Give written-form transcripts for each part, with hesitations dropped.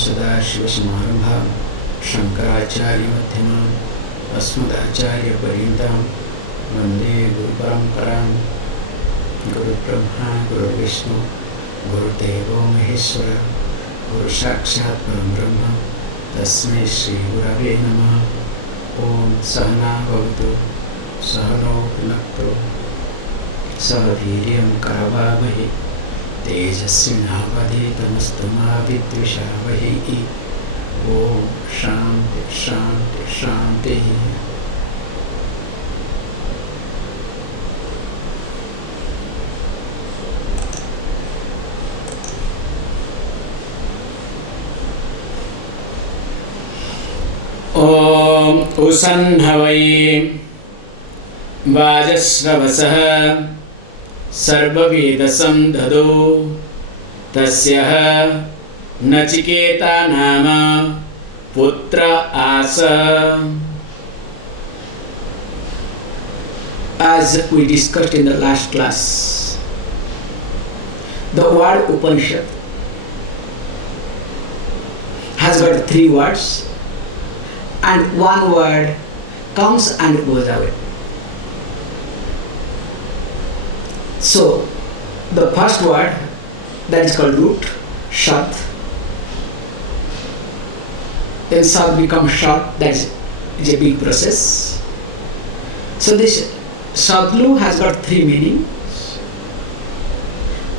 सदाशिवसमारम्भां शङ्कराचार्यमध्यमाम् अस्मदाचार्यपर्यन्तां वन्दे गुरुपरम्परां। गुरुब्रह्मा गुरुर्विष्णु गुरुदेवो महेश्वर गुरुसाक्षात् परं ब्रह्म तस्मै श्रीगुरवे नमः। ॐ सहना भवतु सहनौ भुनक्तु सह वीर्यं करवावहै तेजस्विनावधीतमस्तु मा विद्विषावहै। ॐ शान्ति शान्ति शान्तिः। ॐ उषन्नवै वाजश्रवसः सर्ववेदसं ददौ तस्यः नचिकेता नाम पुत्र आस। As we discussed in the last class, the word Upanishad has got 3 words, and one word comes and goes away. So, the first word, that is called root, Shat. Then Sat becomes Shat, that is a big process. So this Sadlu has got 3 meanings: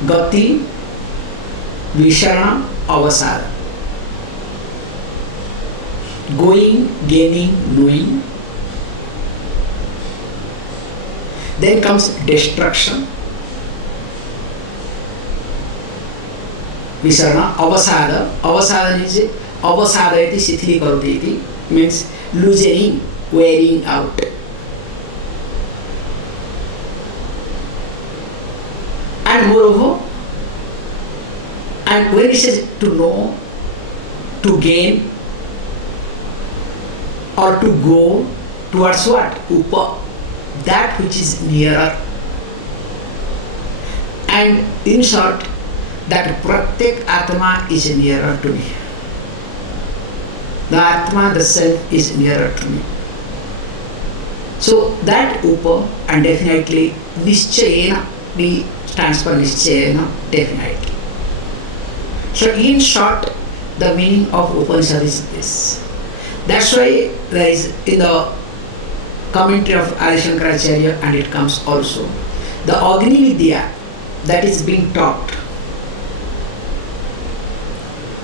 Gati, Visharana, Avasara. Going, gaining, knowing. Then comes destruction. Visarana, avasada. Avasada means avasada iti sithili karoti iti, means loosening, wearing out. And moreover, and when it says to know, to gain, or to go towards what? Upa, that which is nearer. And in short, that Pratyek Atma is nearer to me. The Atma, the self, is nearer to me. So that Upa, and definitely Nischayena, D stands for Nischayena, definitely. So in short, the meaning of Upanishad is this. That's why there is in the commentary of Adi Shankaracharya, and it comes also, the Agni Vidya that is being taught.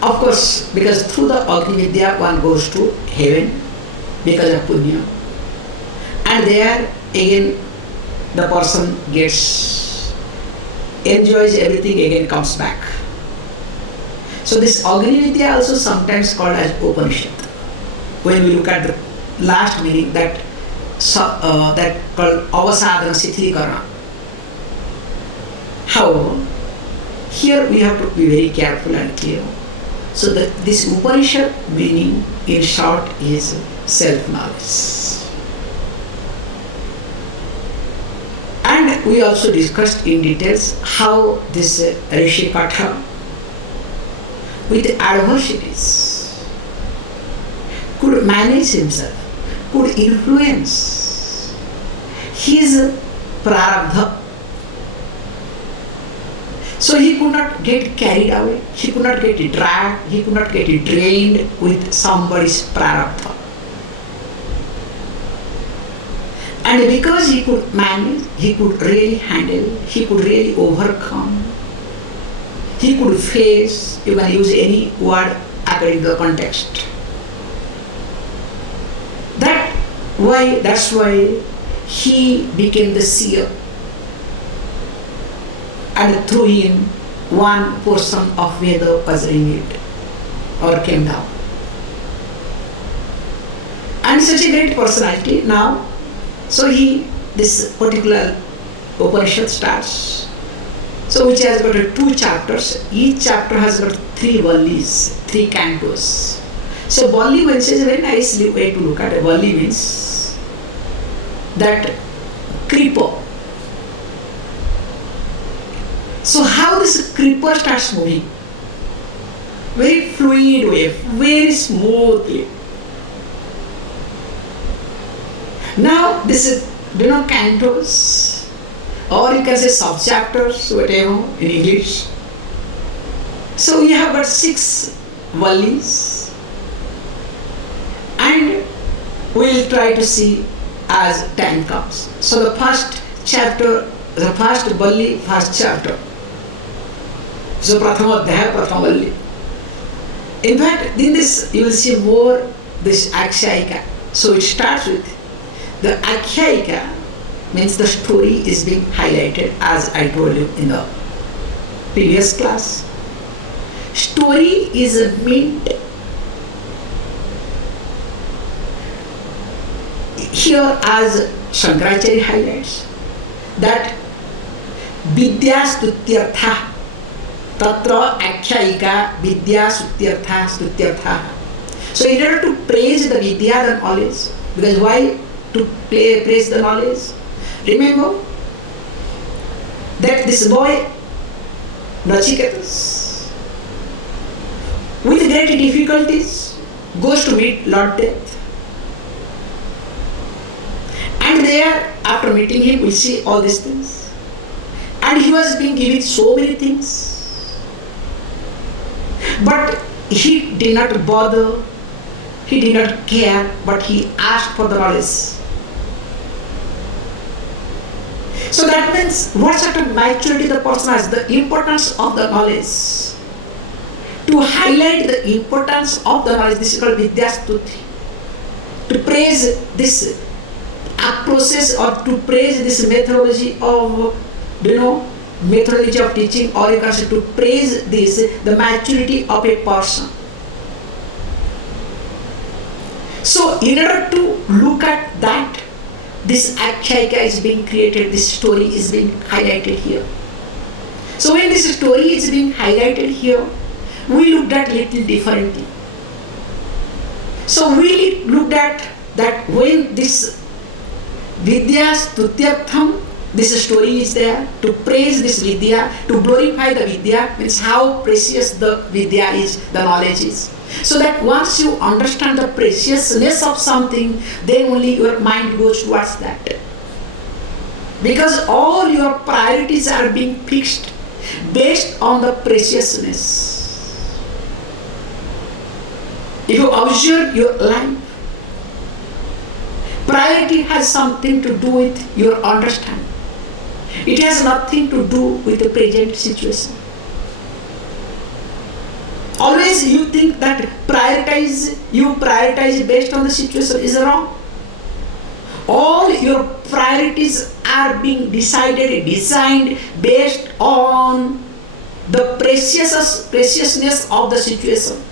Of course, because through the Agni Vidya one goes to heaven because of Punya, and there again the person enjoys everything, again comes back. So this Agni Vidya also sometimes called as Upanishad. When we look at the last meaning, that called avasadana sithilikarana. However, here we have to be very careful and clear. So this Upanishad meaning in short is self-knowledge. And we also discussed in details how this Rishi Katha with adversities could manage himself, could influence his prarabdha. So he could not get carried away, he could not get dragged, he could not get drained with somebody's prarabdha. And because he could manage, he could really handle, he could really overcome, he could face, you can use any word according to the context. That's why he became the seer, and through him one portion of Veda was renewed or came down. And such a great personality now. So this particular Upanishad starts, so which has got 2 chapters. Each chapter has got 3 vallis, 3 cantos. So valli means is a very nice way to look at it. Valli means that creeper. So how this creeper starts moving? very fluid way, very smoothly. Now this is, cantos, or you can say sub-chapters, whatever, in English. So we have got 6 valleys, and we'll try to see as time comes. So the first chapter, the first valli, first chapter. So Prathama Adhyaya, Prathama valli. In fact, in this you will see more this Akshayika. So it starts with the Akshayika, means the story is being highlighted, as I told you in the previous class. Story is meant here as Shankaracharya highlights that Vidya Stutyartha, Tatra Akshayika Vidya Stutyartha. So in order to praise the Vidya, the knowledge, because why to praise the knowledge? Remember that this boy Nachiketas, with great difficulties, goes to meet Lord Death. And there, after meeting him, we see all these things. And he was being given so many things. But he did not bother, he did not care, but he asked for the knowledge. So that means what sort of maturity the person has, the importance of the knowledge. To highlight the importance of the knowledge, this is called Vidya Stuti. To praise this process, or to praise this methodology of, methodology of teaching, or you can say to praise this, the maturity of a person. So in order to look at that, this Akshayika is being created, this story is being highlighted here. So when this story is being highlighted here, we looked at little differently. So we looked at that when this Vidya Stutyartham, this story is there, to praise this Vidya, to glorify the Vidya, means how precious the Vidya is, the knowledge is. So that once you understand the preciousness of something, then only your mind goes towards that. Because all your priorities are being fixed based on the preciousness. If you observe your life, priority has something to do with your understanding. It has nothing to do with the present situation. Always you think that you prioritize based on the situation is wrong. All your priorities are being designed based on the preciousness of the situation,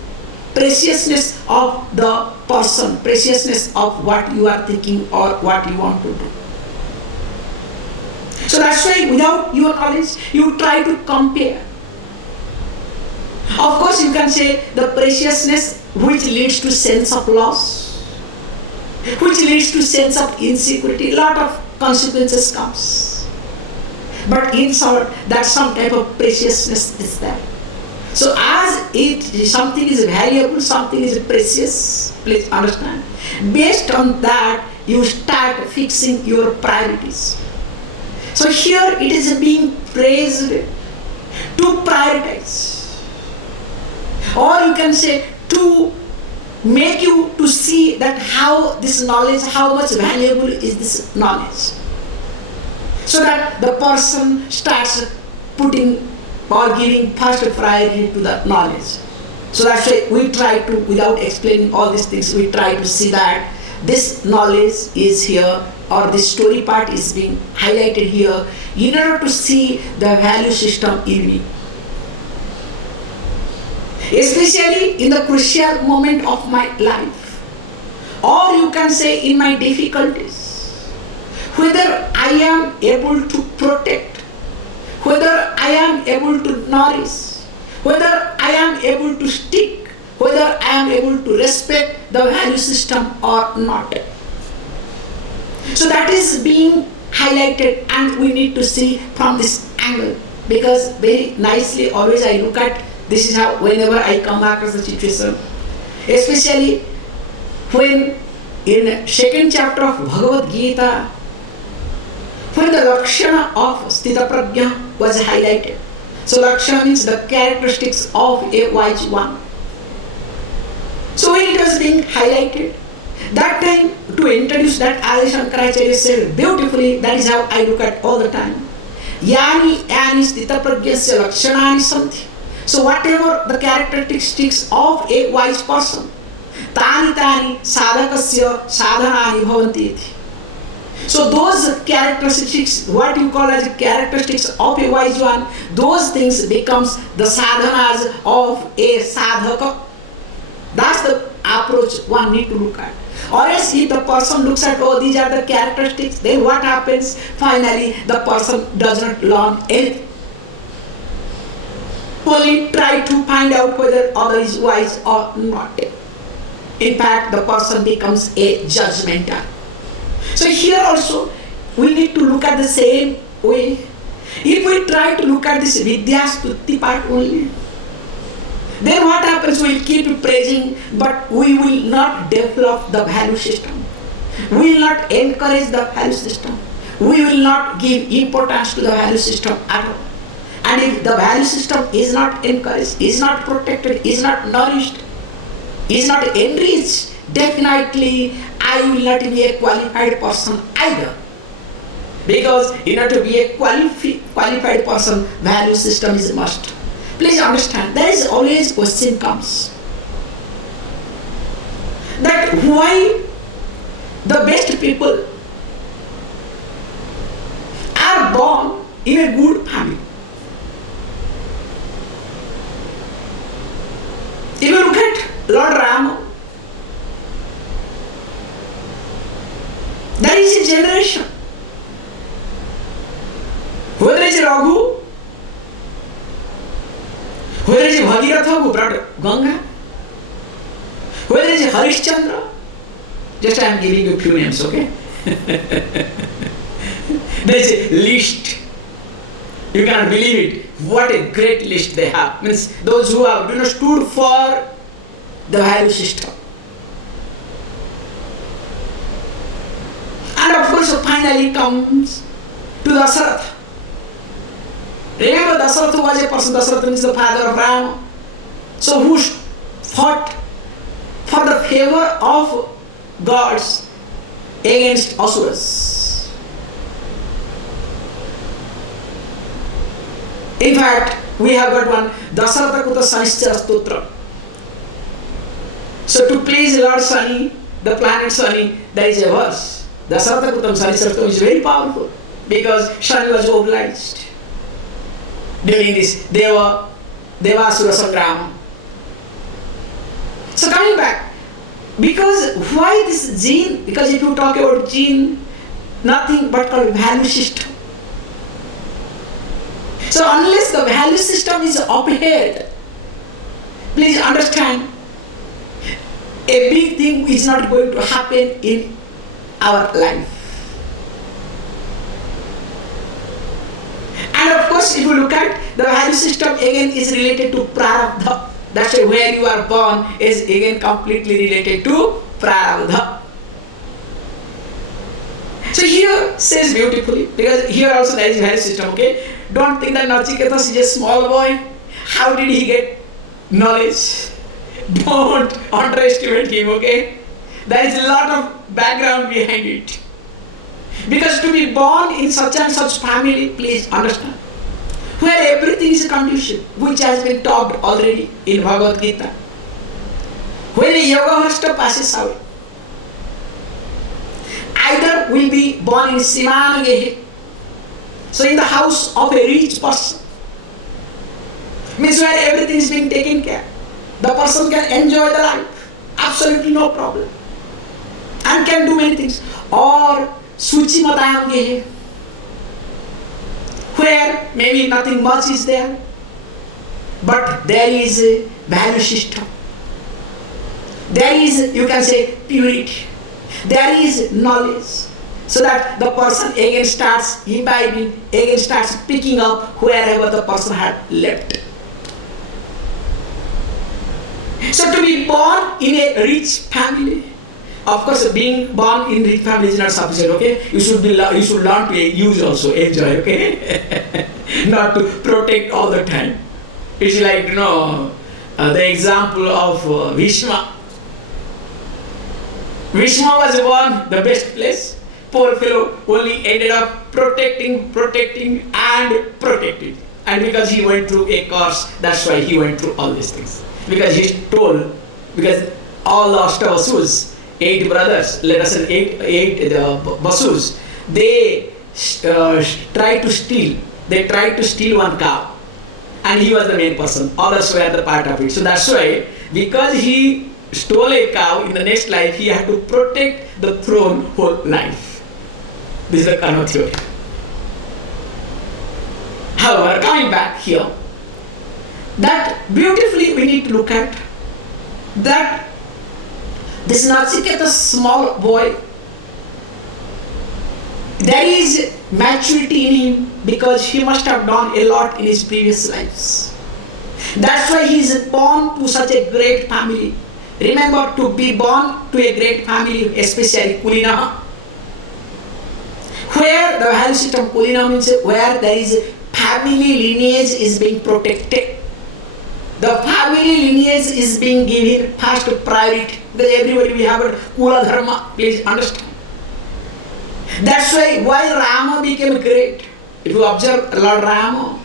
preciousness of the person, preciousness of what you are thinking or what you want to do. So that's why without your knowledge, you try to compare. Of course, you can say the preciousness which leads to sense of loss, which leads to sense of insecurity, lot of consequences comes. But in short, that some type of preciousness is there. So as something is valuable, something is precious, please understand. Based on that, you start fixing your priorities. So here it is being praised to prioritize. Or you can say to make you to see that how this knowledge, how much valuable is this knowledge. So that the person starts putting or giving first priority to the knowledge. So that's why we try to, without explaining all these things, we try to see that this knowledge is here, or this story part is being highlighted here in order to see the value system in me. Especially in the crucial moment of my life, or you can say in my difficulties, whether I am able to protect, whether I am able to nourish, whether I am able to stick, whether I am able to respect the value system or not. So that is being highlighted, and we need to see from this angle, because very nicely always I look at This is how whenever I come across the situation, especially when in second chapter of Bhagavad Gita, when the Lakshana of Sthita Prajna was highlighted. So Lakshana means the characteristics of a wise one. So when it was being highlighted, that time to introduce that Adi Shankaracharya said beautifully, that is how I look at all the time. Yani Sthita Prajnasya Lakshanani Santi. So whatever the characteristics of a wise person, Tani sadhakasya sadhanani bhavanti iti. So those characteristics, what you call as characteristics of a wise one, those things becomes the sadhanas of a sadhaka. That's the approach one need to look at. Or else if the person looks at, oh, these are the characteristics, then what happens? Finally, the person does not learn anything. Only try to find out whether other is wise or not. In fact, the person becomes a judgmental. So here also, we need to look at the same way. If we try to look at this Vidya Stuti part only, then what happens? We will keep praising, but we will not develop the value system. We will not encourage the value system. We will not give importance to the value system at all. And if the value system is not encouraged, is not protected, is not nourished, is not enriched, definitely I will not be a qualified person either. Because in order to be a qualified person, value system is a must. Please understand, there is always question comes that why the best people are born in a good family. If you look at Lord Rama, there is a generation. Whether it is Raghu, whether it is Bhagiratha who brought Ganga, whether it is Harishchandra, just I am giving you a few names, okay? There is a list. You cannot believe it. What a great list they have. Means those who have stood for the value system. And of course, finally comes to Dasaratha. Remember, Dasaratha was a person. Dasaratha means the father of Rama. So who fought for the favor of gods against asuras? In fact, we have got one Dasaratha Kuta Sanischa Stotra. So to please Lord Sunny, the planet Sunny, there is a verse. Dasaratha Kutam Sanischa Stotra is very powerful because Sunny was obliged during this Devasura Sangrama. So coming back, because why this gene? Because if you talk about gene, nothing but called value system. So unless the value system is upheld, please understand, a big thing is not going to happen in our life. And of course, if you look at the value system, again is related to prarabdha. That's why where you are born is again completely related to prarabdha. So here says beautifully, because here also there is value system, okay? Don't think that Nachiketas is a small boy. How did he get knowledge? Don't underestimate him, okay? There is a lot of background behind it. Because to be born in such and such family, please understand, where everything is conducive, which has been talked already in Bhagavad Gita. When a yoga master passes away, either will be born in Simanagehi, so in the house of a rich person, means where everything is being taken care. The person can enjoy the life, absolutely no problem, and can do many things. Or Suchi Matayangehi, where maybe nothing much is there, but there is a value system. There is, you can say, purity. There is knowledge. So that the person again starts imbibing, again starts picking up wherever the person had left. So to be born in a rich family, of course, being born in rich family is not sufficient. Okay, you should learn to use also, enjoy. Okay, not to protect all the time. It's like the example of Bhishma. Bhishma was born the best place. Poor fellow only ended up protecting, and protecting. And because he went through a course, that's why he went through all these things. Because he told, because all the Vasus, 8 brothers, let us say eight Vasus, they tried to steal. They tried to steal one cow. And he was the main person. Others were the part of it. So that's why, because he stole a cow, in the next life he had to protect the throne whole life. This is the Karma theory. However, coming back here, that beautifully we need to look at that this Nachiketa small boy, there is maturity in him because he must have done a lot in his previous lives. That's why he is born to such a great family. Remember, to be born to a great family, especially Kulina, where the value system Kulina means where there is family lineage is being protected. The family lineage is being given first priority. Because everybody we have a Kula Dharma, please understand. That's why Rama became great. If you observe Lord Rama,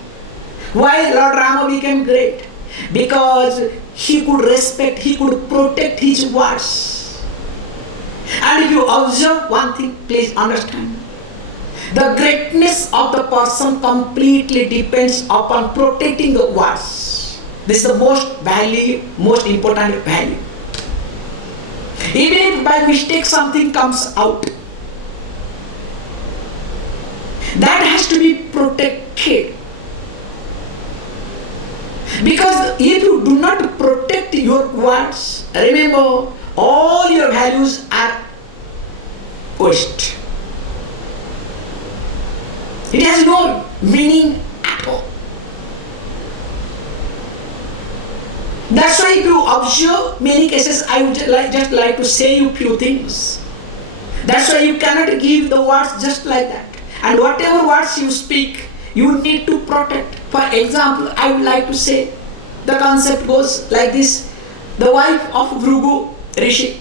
why Lord Rama became great? Because he could respect, he could protect his words. And if you observe one thing, please understand. The greatness of the person completely depends upon protecting the words. This is the most important value. Even if by mistake something comes out, that has to be protected. Because if you do not protect your words, remember, all your values are waste. It has no meaning at all. That's why if you observe many cases, I would just like to say you few things. That's why you cannot give the words just like that. And whatever words you speak, you need to protect. For example, I would like to say, the concept goes like this. The wife of Bhrigu Rishi.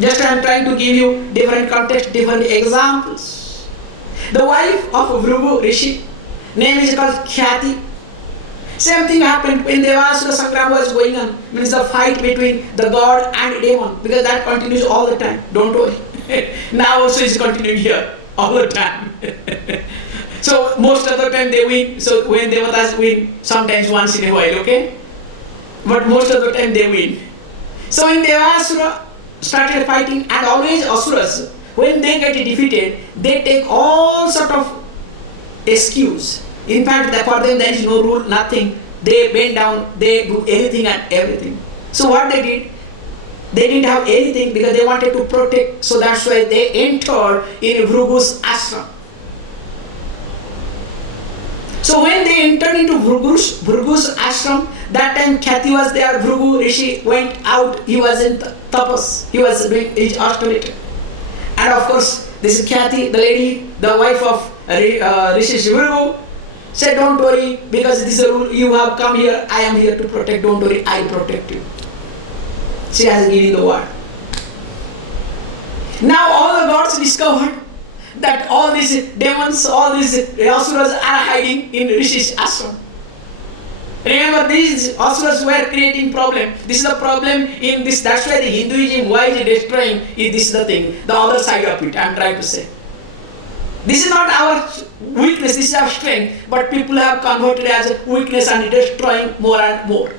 Just I am trying to give you different context, different examples. The wife of Bhrigu Rishi, name is called Khyati. Same thing happened when Devasura Sangram was going on, means the fight between the god and demon, because that continues all the time. Don't worry. Now also it's continuing here all the time. So most of the time they win. So when Devatas win, sometimes once in a while, okay? But most of the time they win. So when Devasura started fighting, and always Asuras, when they get defeated, they take all sort of excuse. In fact, for them there is no rule, nothing. They bend down, they do anything and everything. So what they did, they didn't have anything because they wanted to protect. So that's why they entered in Bhrugu's ashram. So when they entered into Bhrugu's ashram, that time Khyati was there, Bhrigu Rishi went out, he was in tapas, he was doing his austerity. And of course, this is Khyati, the lady, the wife of Rishi Bhrigu, said, don't worry, because this is a rule, you have come here, I am here to protect, don't worry, I protect you. She has given the word. Now all the gods discovered that all these demons, all these asuras are hiding in Rishi's ashram. Remember, these asuras were creating problem. This is the problem in this, that's why the Hinduism, why is it destroying, is this the thing, the other side of it, I am trying to say. This is not our weakness, this is our strength, but people have converted it as a weakness and destroying more and more.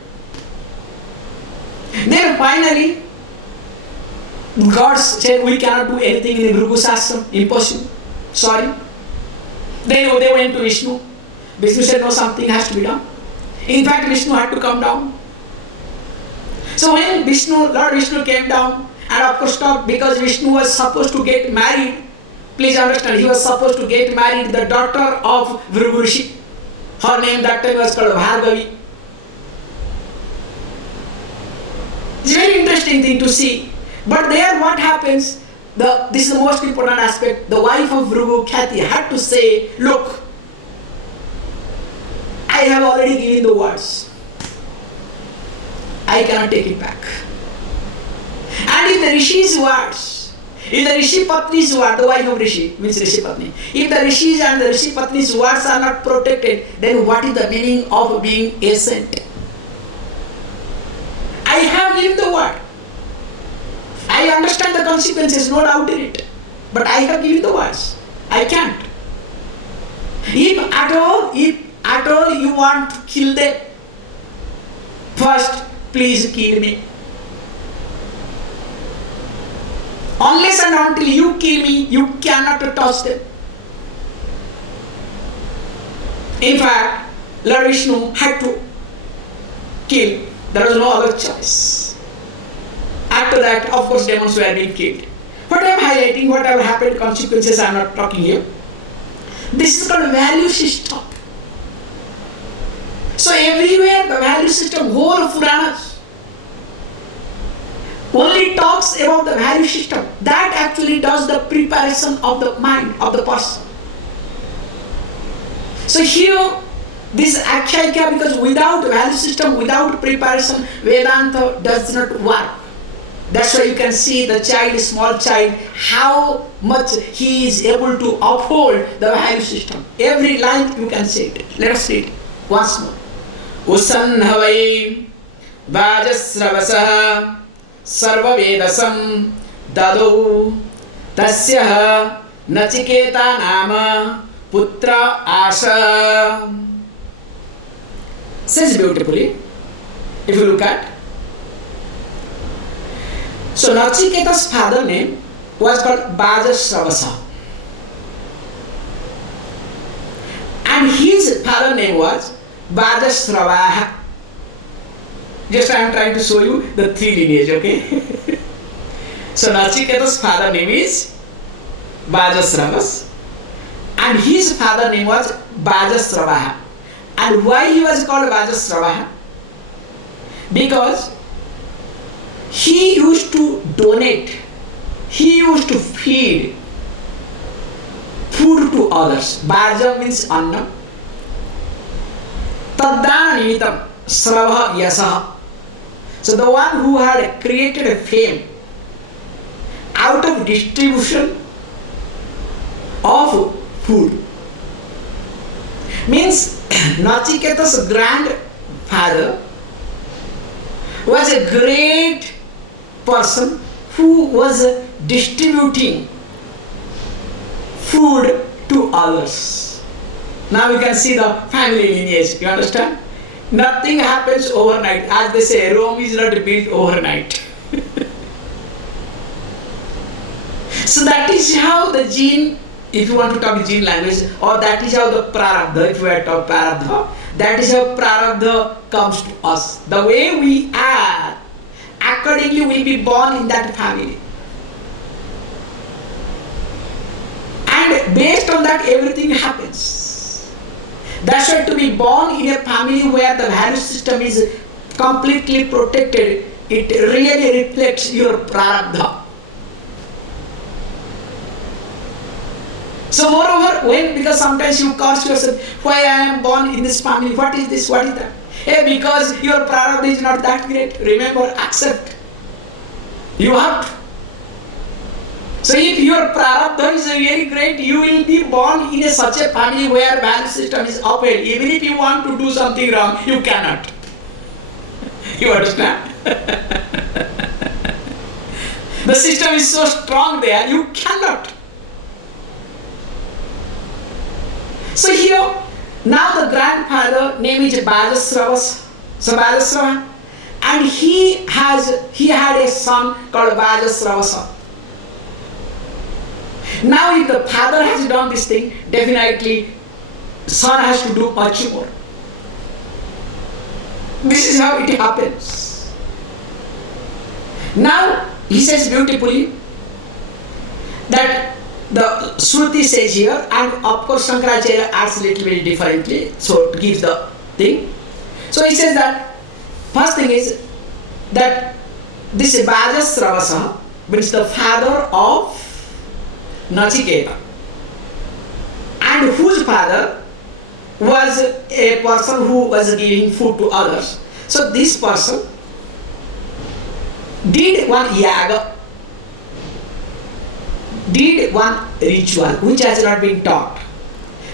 Then finally, gods said, we cannot do anything in Bhrigu ashram, impossible, sorry. Then they went to Vishnu. Vishnu said, no, something has to be done. In fact, Vishnu had to come down. So when Lord Vishnu came down, and of course stopped, because Vishnu was supposed to get married. Please understand, he was supposed to get married the daughter of Bhrigu Rishi. Her name that time was called Bhargavi. It's a very interesting thing to see. But there what happens, this is the most important aspect, the wife of Bhrigu, Katha, had to say, look, I have already given the words. I cannot take it back. And if the Rishi's words, if the Rishi Patni's word, the wife of Rishi, means Rishi Patni, if the Rishi's and the Rishi Patni's words are not protected, then what is the meaning of being a saint? I have given the word. I understand the consequences, no doubt in it. But I have given the words. I can't. If at all you want to kill them, first please kill me. Unless and until you kill me, you cannot touch them. In fact, Lord Vishnu had to kill. There was no other choice. After that, of course, demons were being killed. What I am highlighting, whatever happened, consequences, I am not talking here. This is called value system. So everywhere the value system, whole of Puranas, only talks about the value system. That actually does the preparation of the mind of the person. So here, this Akshayika, because without value system, without preparation, Vedanta does not work. That's why you can see the child, small child, how much he is able to uphold the value system. Every line you can say it. Let us read it once more. Usanhavai Vajasravasa Sarva Vedasam Dadu Tasya Nachiketa Nama Putra Asha. Says beautifully, if you look at. So Nachiketa's father name was called Vajasravasa. And his father name was Vajasravaha. Just I am trying to show you the three lineage, okay? So Nachiketa's father name is Vajasravas. And his father name was Vajasravaha. And why he was called Vajasravaha? Because he used to donate, he used to feed food to others. Vaja means anna. Taddana nimitam sravaha yasaha. So the one who had created a fame out of distribution of food. Means Nachiketa's grandfather was a great person who was distributing food to others. Now you can see the family lineage, you understand? Nothing happens overnight. As they say, Rome is not built overnight. So that is how the gene, if you want to talk gene language, or that is how the prarabdha, if we are talking prarabdha, that is how prarabdha comes to us. The way we are, accordingly we will be born in that family. And based on that, everything happens. That's why to be born in a family where the value system is completely protected, it really reflects your prarabdha. So moreover, because sometimes you ask yourself, why I am born in this family, what is this, what is that? Hey, because your prarabdha is not that great. Remember, accept. You have to. So if your prarabdha is very great, you will be born in such a family where value system is upheld. Even if you want to do something wrong, you cannot. You understand? The system is so strong there, you cannot. So here, now the grandfather name is Vajasravas. So Vajasrava, and he had a son called Vajasravasa. Now if the father has done this thing, definitely son has to do much more. This is how it happens. Now he says beautifully that the Shruti says here, and of course Shankaracharya adds a little bit differently, so it gives the thing. So he says that first thing is that This Vajasravasa means the father of Nachiketa, and whose father was a person who was giving food to others. So this person did one yaga, did one ritual which has not been taught.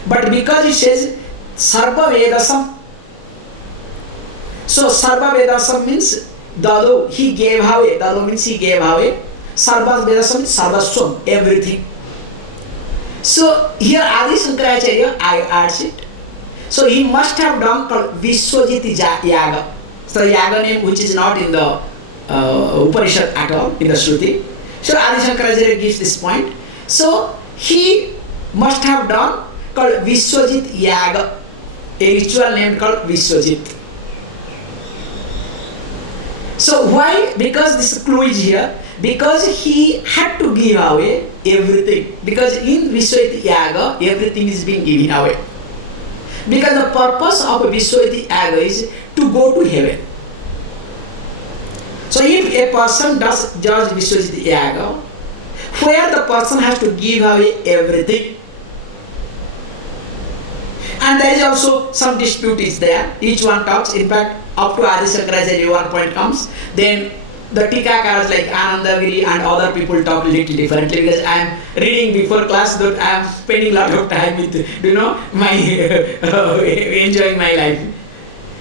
But because it says Sarva Vedasam, so Sarva Vedasam means Dado, he gave away. Dado means he gave away. Sarva Vedasam means Sarvaswam, everything. So here Adi Shankaracharya adds it. So he must have done called Vishwajit Yaga. So Yaga name which is not in the Upanishad at all, in the Shruti. So Adi Shankaracharya gives this point. So he must have done called Vishwajit Yaga, a ritual name called Vishwajit. So why? Because this clue is here. Because he had to give away everything. Because in Vishwajit Yaga, everything is being given away. Because the purpose of Vishwajit Yaga is to go to heaven. So if a person does Vishwajit Yaga, where the person has to give away everything, and there is also some dispute is there. Each one talks. In fact, up to Adi Shankaracharya one point comes. Then the Tikakaras like Anandagiri and other people talk a little differently, because I am reading before class that I am spending a lot of time with, my enjoying my life.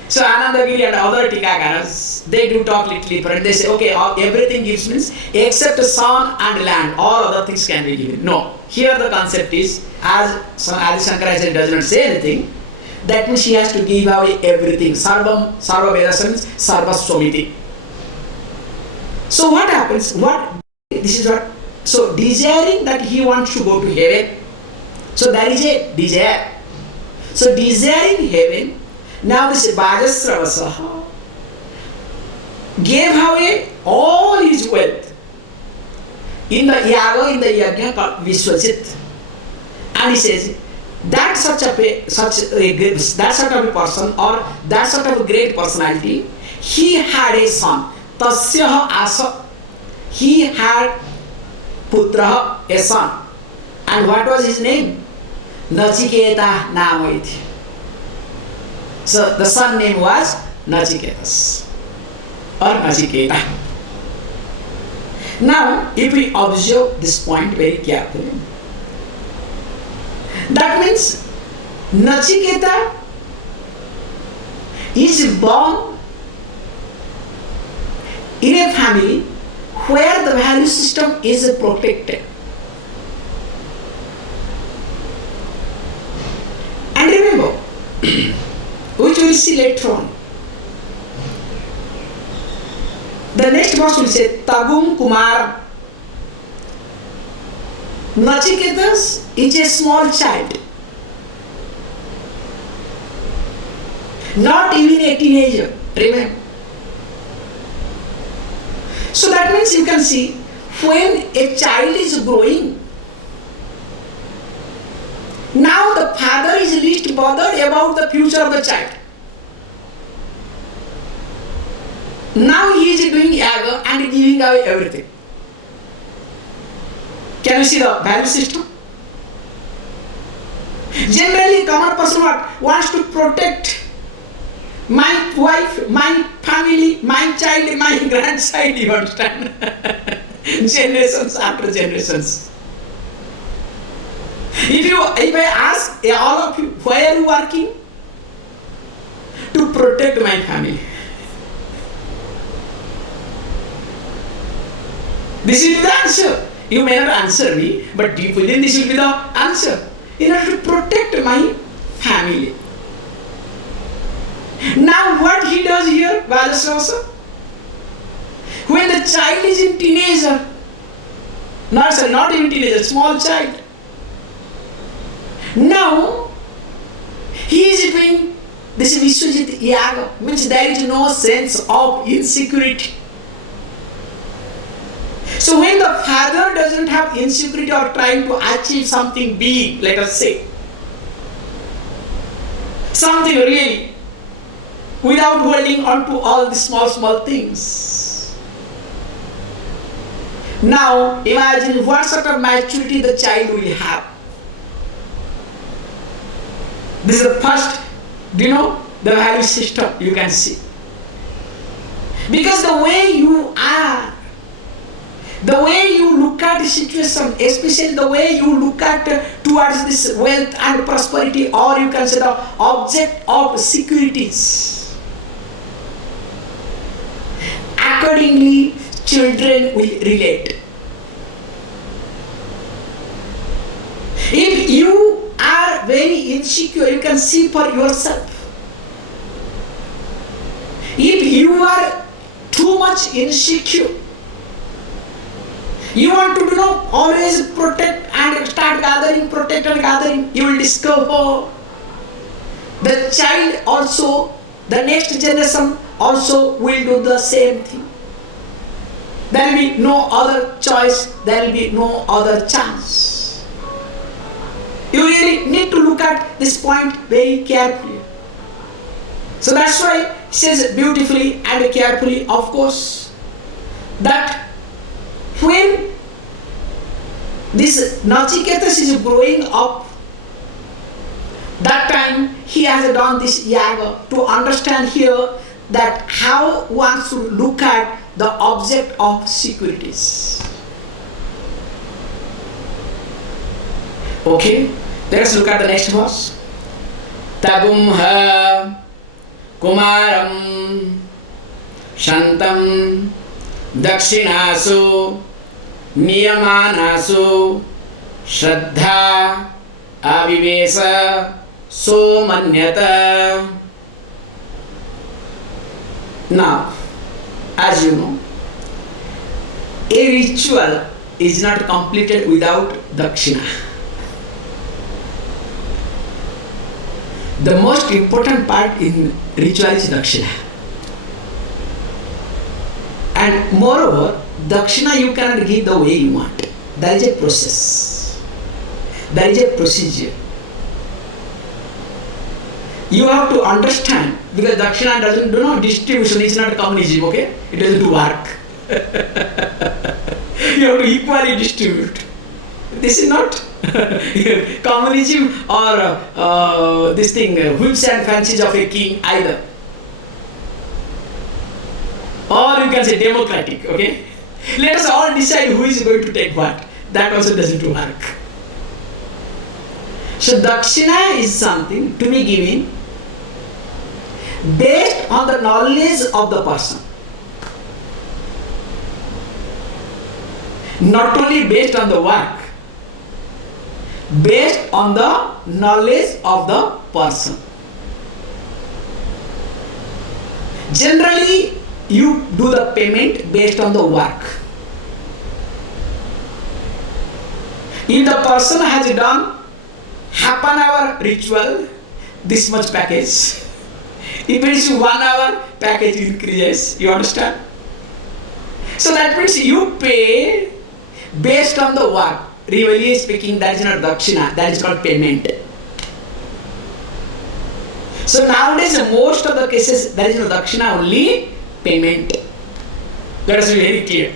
So Anandagiri and other Tikakaras, they do talk little different. They say, okay, everything gives means except sun and land, all other things can be given. No. Here the concept is, as Adi Shankaracharya does not say anything, that means he has to give away everything. Sarva Vedasam means Sarva Swamiti. So what happens? So desiring that he wants to go to heaven. So there is a desire. So desiring heaven, now this Vajasravasa gave away all his wealth in the yaga, in the yajna called Vishwajit. And he says, that such of a person, or that sort of a great personality, he had a son. Tasyaha asa. He had putraha, a son. And what was his name? Nachiketa Namoiti. So the son name was Nachiketas or Nachiketa. Now, if we observe this point very carefully, that means Nachiketa is born in a family where the value system is protected. And remember, which we will see later on, the next verse will say, Tagum Kumar. Nachiketas is a small child, not even a teenager, remember. So that means you can see, when a child is growing, now the father is least bothered about the future of the child. Now he is doing yaga and giving away everything. Can you see the value system? Generally, common person wants to protect my wife, my family, my child, my grandchild, you understand? Generations after generations. If I ask all of you, why are you working? To protect my family. This will be the answer. You may not answer me, but deep within this will be the answer. In order to protect my family. Now what he does here, Vajasravasa? When the child is in teenager, not even teenager, small child. Now he is doing this Vishwajit Yaga, means there is no sense of insecurity. So when the father doesn't have insecurity or trying to achieve something big, let us say, something really, without holding on to all the small things, Now imagine what sort of maturity the child will have. This is the first, the value system you can see. Because the way you are, the way you look at the situation, especially the way you look at towards this wealth and prosperity, or you can say the object of securities, accordingly children will relate. If you are very insecure, you can see for yourself. If you are too much insecure, you want to always protect and start gathering, protect and gathering, you will discover the child also, the next generation also will do the same thing. There will be no other choice, there will be no other chance. You really need to look at this point very carefully. So that's why it says beautifully and carefully, of course, that when this Nachiketas is growing up, that time he has done this yaga to understand here that how one should look at the object of securities. Okay, let us look at the next verse. Tabumha kumaram shantam dakshinasu niyamanasu shraddha avivesa somanyata. Now, as you know, a ritual is not completed without dakshina. The most important part in ritual is dakshina. And moreover, dakshina you cannot give the way you want. There is a process. There is a procedure. You have to understand, because dakshina doesn't do no distribution, it's not communism, okay? It doesn't do work. You have to equally distribute. This is not communism or this thing, whims and fancies of a king either. Or you can say democratic, okay? Let us all decide who is going to take what. That also doesn't work. So dakshina is something to be given based on the knowledge of the person. Not only based on the work, based on the knowledge of the person. Generally, you do the payment based on the work. If the person has done half an hour ritual, this much package. If it is 1 hour, package increases. You understand? So that means you pay based on the work. Really speaking, that is not dakshina, that is called payment. So nowadays, most of the cases, there is no dakshina, only payment. Let us be very clear.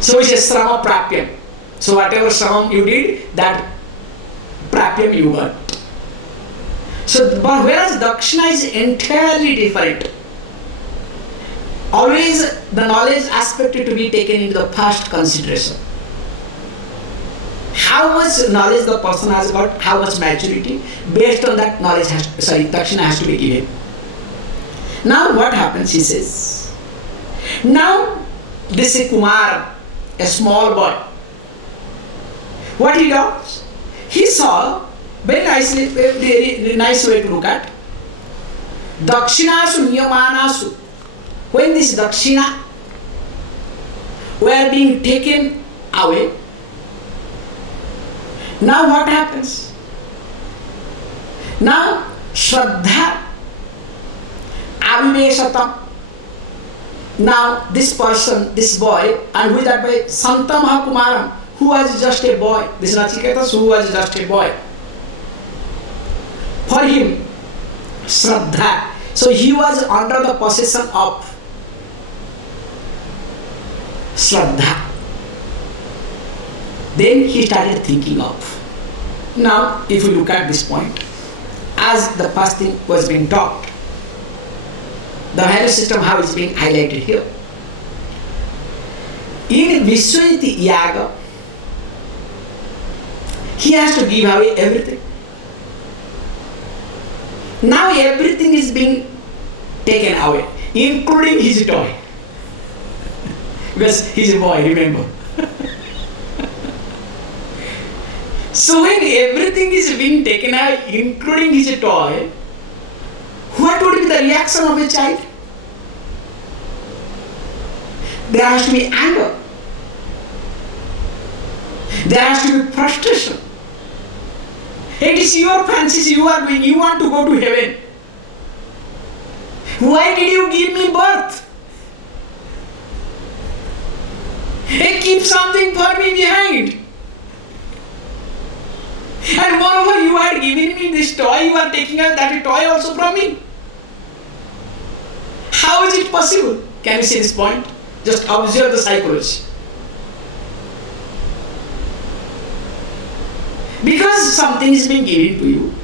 So it's a srama prapyam. So whatever sramam you did, that prapyam you got. So, but whereas dakshina is entirely different. Always the knowledge aspect to be taken into the first consideration. How much knowledge the person has got, how much maturity, based on that knowledge dakshina has to be given. Now what happens, he says. Now this is Kumar, a small boy. What he does? He saw, very nicely, very nice way to look at, dakshinasu niyamanasu. When this dakshina were being taken away, now what happens? Now shraddha avivesatam. Now this person, this boy, and with that boy, Santamaha Kumaram, who was just a boy, this Nachiketas, who was just a boy. For him, shraddha. So he was under the possession of Shraddha. Then he started thinking of. Now, if you look at this point, as the first thing was being taught, the value system, how it's being highlighted here. In Vishwamitra Yaga, he has to give away everything. Now everything is being taken away, including his toy. Because he's a boy, remember. So when everything is being taken away, including his toy, what would be the reaction of a child? There has to be anger. There has to be frustration. It is your fancies you are doing. You want to go to heaven. Why did you give me birth? Hey, keep something for me behind. And moreover, you are giving me this toy, you are taking out that toy also from me. How is it possible? Can you see this point? Just observe the psychology. Because something is being given to you,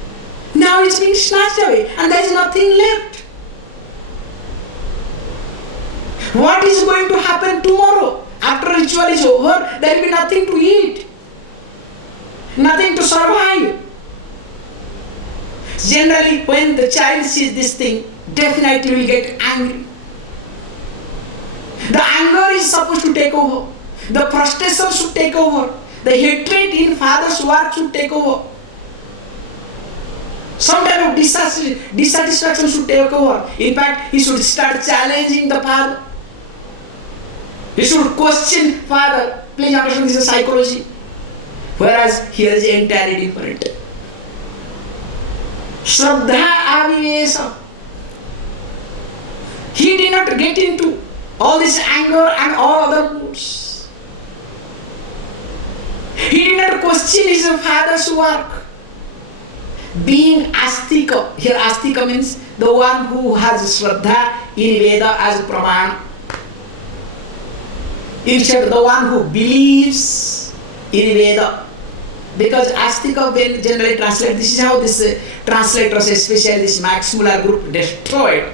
now it's being snatched away and there is nothing left. What is going to happen tomorrow? After ritual is over, there will be nothing to eat, nothing to survive. Generally, when the child sees this thing, definitely will get angry. The anger is supposed to take over. The frustration should take over. The hatred in father's work should take over. Some type of dissatisfaction should take over. In fact, he should start challenging the father. He should question father. Please understand, this is psychology. Whereas here is entirely different. Shraddha avivesa. He did not get into all this anger and all other moods. He did not question his father's work. Being astika, here astika means the one who has Shraddha in Veda as Pramana. Instead, the one who believes in Veda. Because astika, when generally translated, this is how this translators, especially this Max Muller group, destroyed.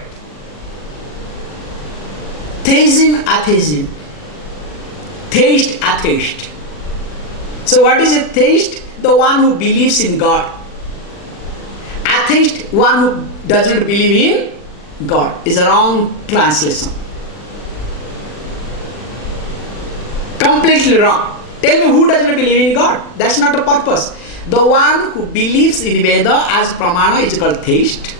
Theism, atheism. Theist, atheist. So what is a theist? The one who believes in God. Atheist, one who doesn't believe in God. Is a wrong translation. Completely wrong. Tell me who doesn't believe in God? That's not the purpose. The one who believes in Veda as Pramana is called theist.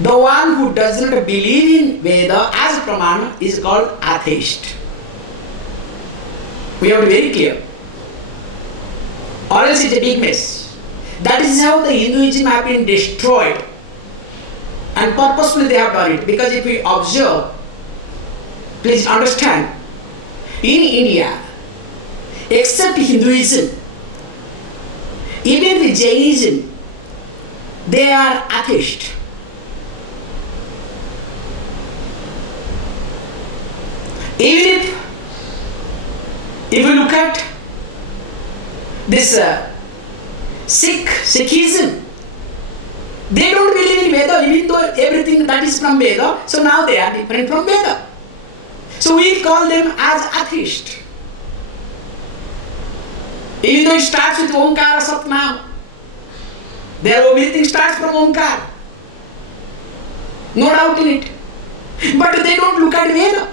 The one who does not believe in Veda as Pramana is called atheist. We have to be very clear. Or else it's a big mess. That is how the Hinduism have been destroyed. And purposefully they have done it. Because if we observe, please understand, in India, except Hinduism, even with Jainism, they are atheist. Even if you look at this Sikhism, they don't believe in Veda, even though everything that is from Veda, so now they are different from Veda. So we call them as atheist. Even though it starts with Omkara Satnam, their everything starts from Omkara. No doubt in it. But they don't look at Veda.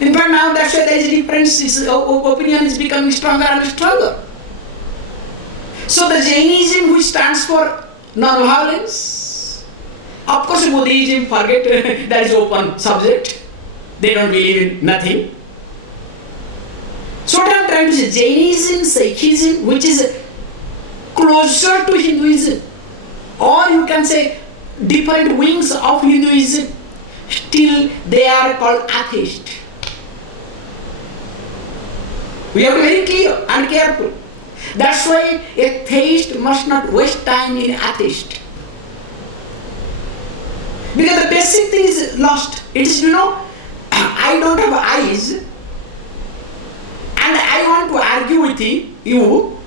In fact, now that's why there is a difference. His opinion is becoming stronger and stronger. So the Jainism, which stands for non-violence, of course Buddhism, forget, that is open subject. They don't believe in nothing. So what I am trying to say, Jainism, Sikhism, which is closer to Hinduism, or you can say different wings of Hinduism, still they are called atheist. We have to be very clear and careful. That's why a theist must not waste time in atheist. Because the basic thing is lost. It is, I don't have eyes and I want to argue with you.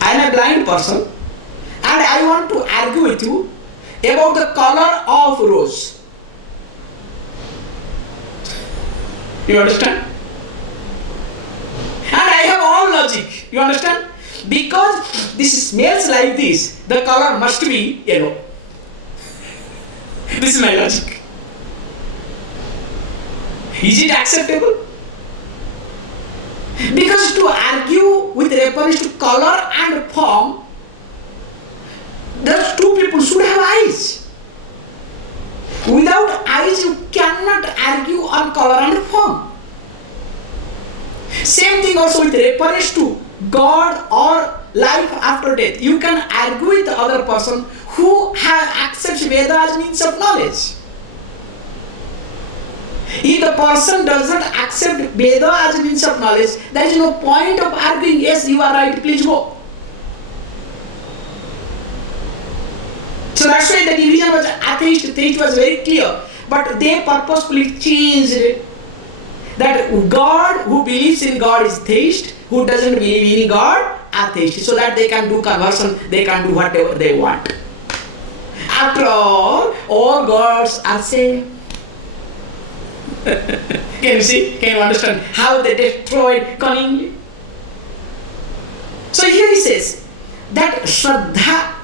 I am a blind person and I want to argue with you about the color of rose. You understand? And I have all logic. You understand? Because this smells like this, the color must be yellow. This is my logic. Is it acceptable? Because to argue with reference to color and form, those two people should have eyes. Without eyes, you cannot argue on color and form. Same thing also with reference to God or life after death. You can argue with the other person who accepts Veda as means of knowledge. If the person does not accept Veda as means of knowledge, there is no point of arguing, yes, you are right, please go. So that's why the division was atheist, theist was very clear. But they purposefully changed it. That God who believes in God is theist, who doesn't believe in God, atheist. So that they can do conversion, they can do whatever they want. After all gods are same. Can you see? Can you understand how they destroyed cunningly? So here he says that Shraddha.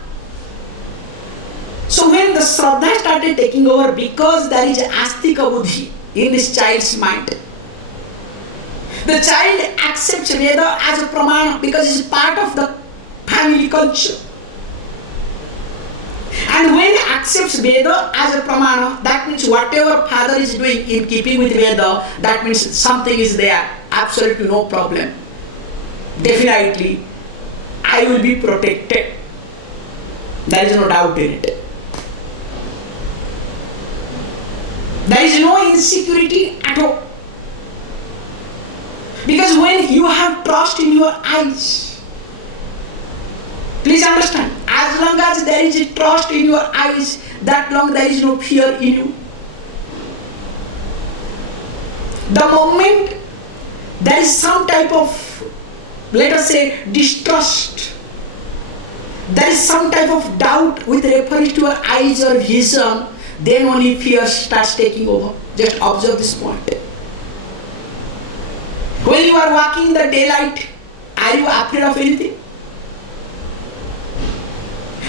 So when the Shraddha started taking over, because there is Astika Buddhi in this child's mind, the child accepts Veda as a pramana because it is part of the family culture. And when it accepts Veda as a pramana, that means whatever father is doing in keeping with Veda, that means something is there. Absolutely no problem. Definitely, I will be protected. There is no doubt in it. There is no insecurity at all. Because when you have trust in your eyes, please understand, as long as there is a trust in your eyes, that long there is no fear in you. The moment there is some type of, let us say, distrust, there is some type of doubt with reference to your eyes or vision, then only fear starts taking over. Just observe this point. When you are walking in the daylight, are you afraid of anything?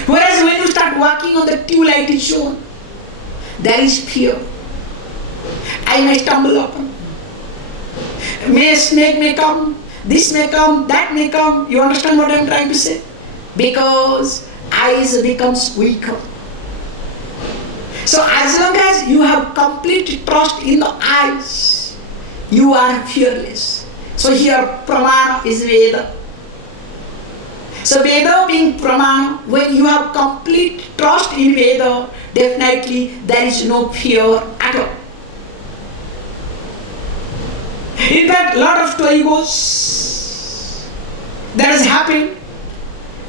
Whereas when you start walking on the twilight zone, there is fear. I may stumble upon. A snake may come, this may come, that may come. You understand what I am trying to say? Because eyes becomes weaker. So as long as you have complete trust in the eyes, you are fearless. So here pramana is Veda. So Veda being pramana, when you have complete trust in Veda, definitely there is no fear at all. In fact, lot of story goes that has happened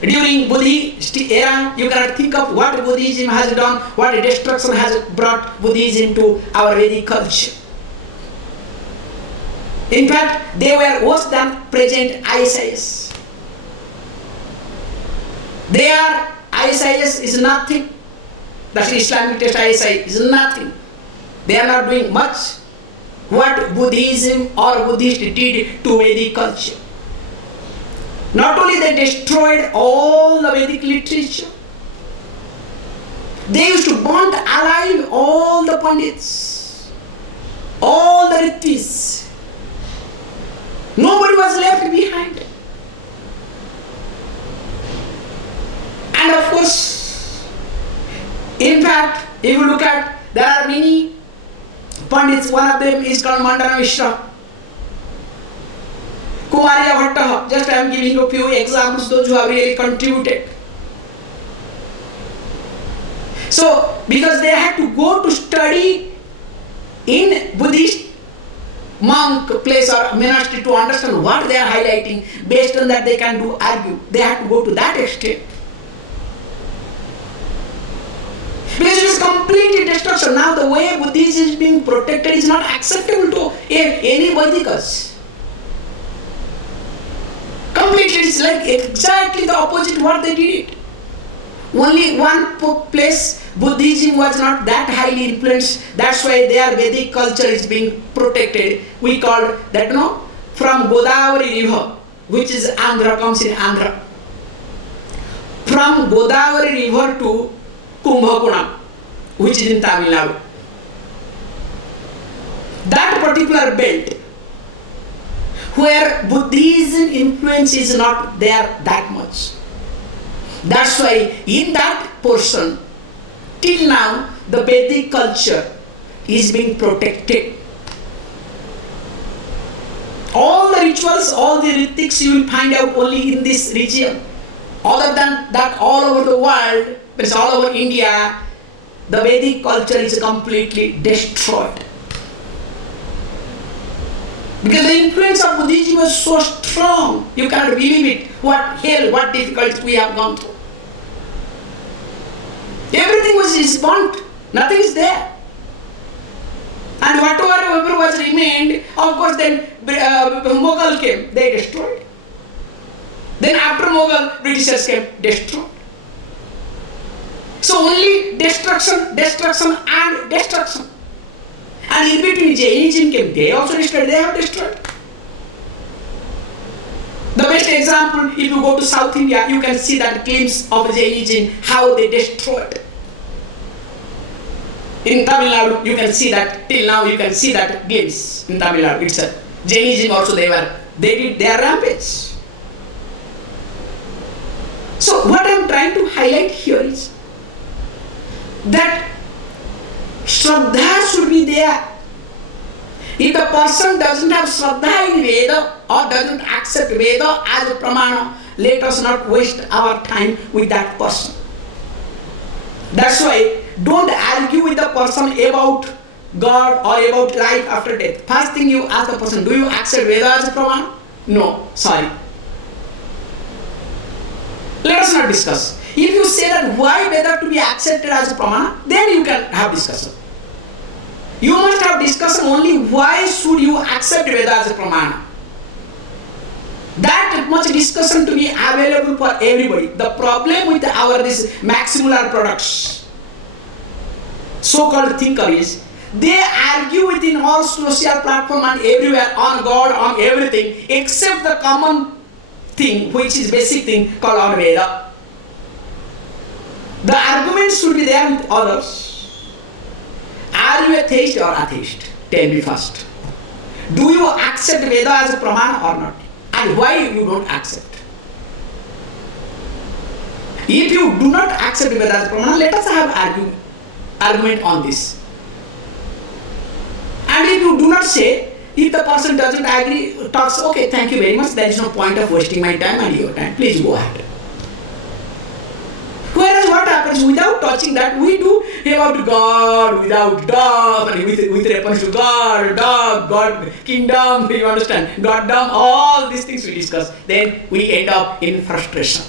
during Buddhist era. You cannot think of what Buddhism has done, what destruction has brought Buddhism to our Vedic culture. In fact, they were worse than present ISIS. Their ISIS is nothing. That's Islamic test ISIS is nothing. They are not doing much what Buddhism or Buddhist did to Vedic culture. Not only they destroyed all the Vedic literature, they used to burn alive all the Pandits, all the Ritis. Nobody was left behind. And of course, in fact, if you look at, there are many Pandits. One of them is called Mandana Mishra, Kumariya Bhatta. Just I am giving a few examples, those who have really contributed. So, because they had to go to study in Buddhist monk place or monastery to understand what they are highlighting, based on that they can do argue. They had to go to that extent. Because it is completely destruction. Now the way Buddhism is being protected is not acceptable to any Vedikas. Completely, it's like exactly the opposite what they did. Only one place Buddhism was not that highly influenced. That's why their Vedic culture is being protected. We call that, from Godavari river, which is Andhra, comes in Andhra. From Godavari river to Kumbhakonam, which is in Tamil Nadu. That particular belt, where Buddhism influence is not there that much. That's why in that portion, till now, the Vedic culture is being protected. All the rituals, all the rituals you will find out only in this region. Other than that, all over the world, it's all over India, the Vedic culture is completely destroyed. Because the influence of Buddhism was so strong, you can't believe it. What hell, what difficulties we have gone through. Everything was burnt, nothing is there. And whatever was remained, of course, then Mughal came, they destroyed. Then after Mughal, Britishers came, destroyed. So only destruction and destruction. And in between Jainism came, they also destroyed, they have destroyed. The best example, if you go to South India, you can see that glimpse of Jainism, how they destroyed. In Tamil Nadu, you can see that, till now you can see that glimpse in Tamil Nadu itself. Jainism also they did their rampage. So what I am trying to highlight here is that Shraddha should be there. If the person doesn't have Shraddha in Veda or doesn't accept Veda as a pramana, let us not waste our time with that person. That's why don't argue with the person about God or about life after death. First thing you ask the person, do you accept Veda as a pramana? No, sorry. Let us not discuss. If you say that why Veda to be accepted as a pramana, then you can have discussion. You must have discussion only why should you accept Veda as a pramana. That much discussion to be available for everybody. The problem with this maximular products, so-called thinker, is they argue within all social platform and everywhere on God, on everything, except the common thing, which is basic thing called on Veda. The argument should be there with others. Are you a theist or atheist? Tell me first. Do you accept Veda as a pramana or not? And why you don't accept? If you do not accept Veda as a pramana, let us have argument on this. And if you do not say, if the person doesn't agree, talks, okay, thank you very much, there is no point of wasting my time and your time, please go ahead. Whereas what happens, without touching that, we do about God, without dog, and with reference to God, dog, God, kingdom, you understand, Goddom, all these things we discuss. Then we end up in frustration.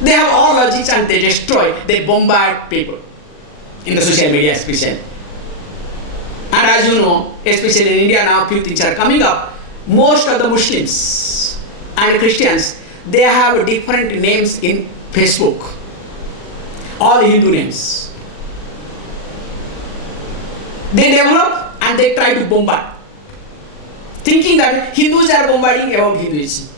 They have all logics and they destroy, they bombard people in the social media especially. And as you know, especially in India now, few things are coming up. Most of the Muslims and Christians, they have different names in Facebook, all Hindu names. They develop and they try to bombard, thinking that Hindus are bombarding about Hinduism.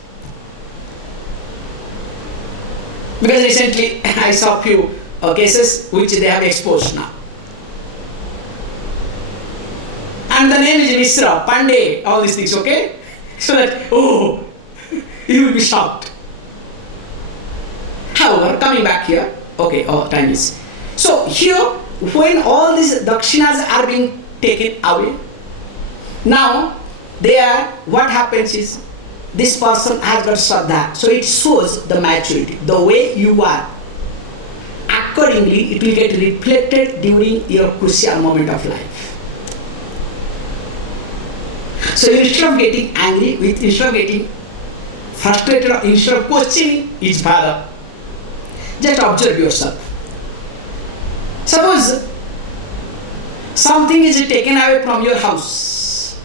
Because recently I saw few cases which they have exposed now. And the name is Misra, Pandey, all these things, okay? So that, you will be shocked. However, coming back here, okay, time is. So here, when all these dakshinas are being taken away, now what happens is, this person has got Shraddha, so it shows the maturity, the way you are. Accordingly, it will get reflected during your crucial moment of life. So instead of getting angry, instead of getting frustrated, instead of questioning his father, just observe yourself. Suppose something is taken away from your house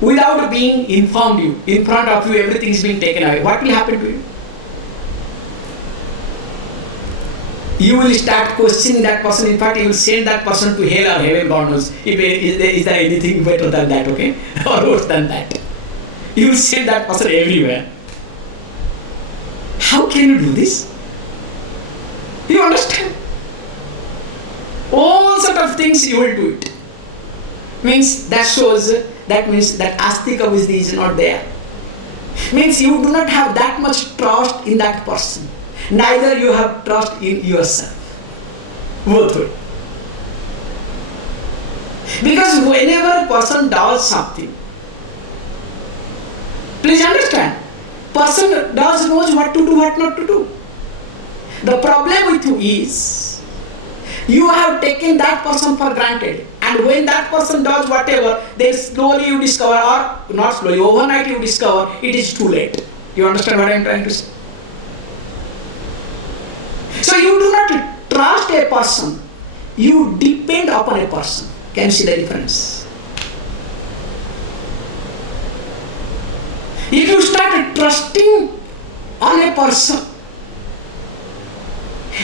without being informed you, in front of you everything is being taken away, what will happen to you? You will start questioning that person. In fact, you will send that person to hell or heaven, God knows. Is there anything better than that, okay? Or worse than that? You will send that person everywhere. How can you do this? You understand? All sort of things you will do it. Means that means that astika wisdom is not there. Means you do not have that much trust in that person. Neither you have trust in yourself. Both way. Because whenever a person does something, please understand, person knows what to do, what not to do. The problem with you is, you have taken that person for granted, and when that person does whatever, then slowly you discover, or not slowly, overnight you discover it is too late. You understand what I am trying to say? So you do not trust a person, you depend upon a person. Can you see the difference? If you start trusting on a person,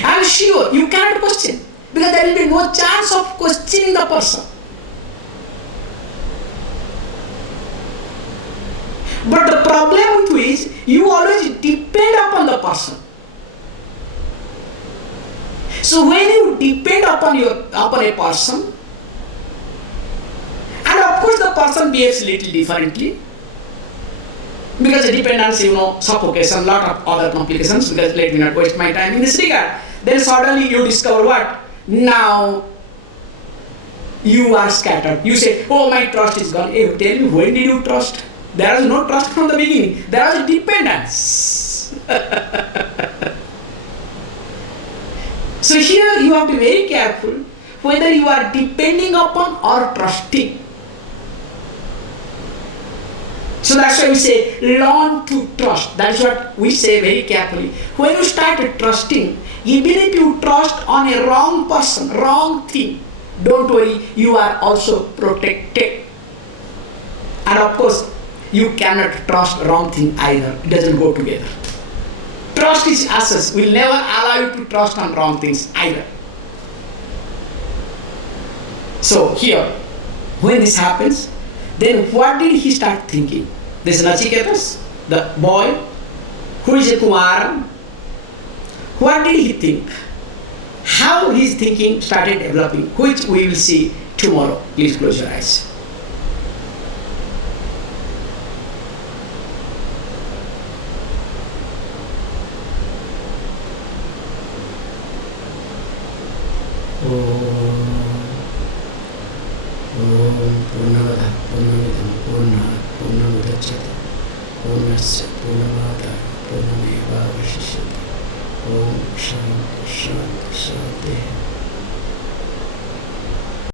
I am sure you cannot question, because there will be no chance of questioning the person. But the problem with you is, you always depend upon the person. So when you depend upon a person, and of course the person behaves little differently, because the dependence, suffocation, lot of other complications, because let me not waste my time in this regard. Then suddenly you discover what? Now you are scattered. You say, oh, my trust is gone. Hey, tell me, when did you trust? There was no trust from the beginning. There was dependence. So here you have to be very careful whether you are depending upon or trusting. So that's why we say, learn to trust. That is what we say very carefully. When you start trusting, even if you trust on a wrong person, wrong thing, don't worry, you are also protected. And of course, you cannot trust wrong thing either. It doesn't go together. Trust is access. Will never allow you to trust on wrong things either. So here, when this happens, then what did he start thinking? This Nachiketas, the boy, who is a Kumara, what did he think? How his thinking started developing, which we will see tomorrow. Please close your eyes. Purnamada Purnamidam Purnat Purnamudachyate Purnasya Purnamada Purnameva Vashishyate Om Shanti Shanti Shanti.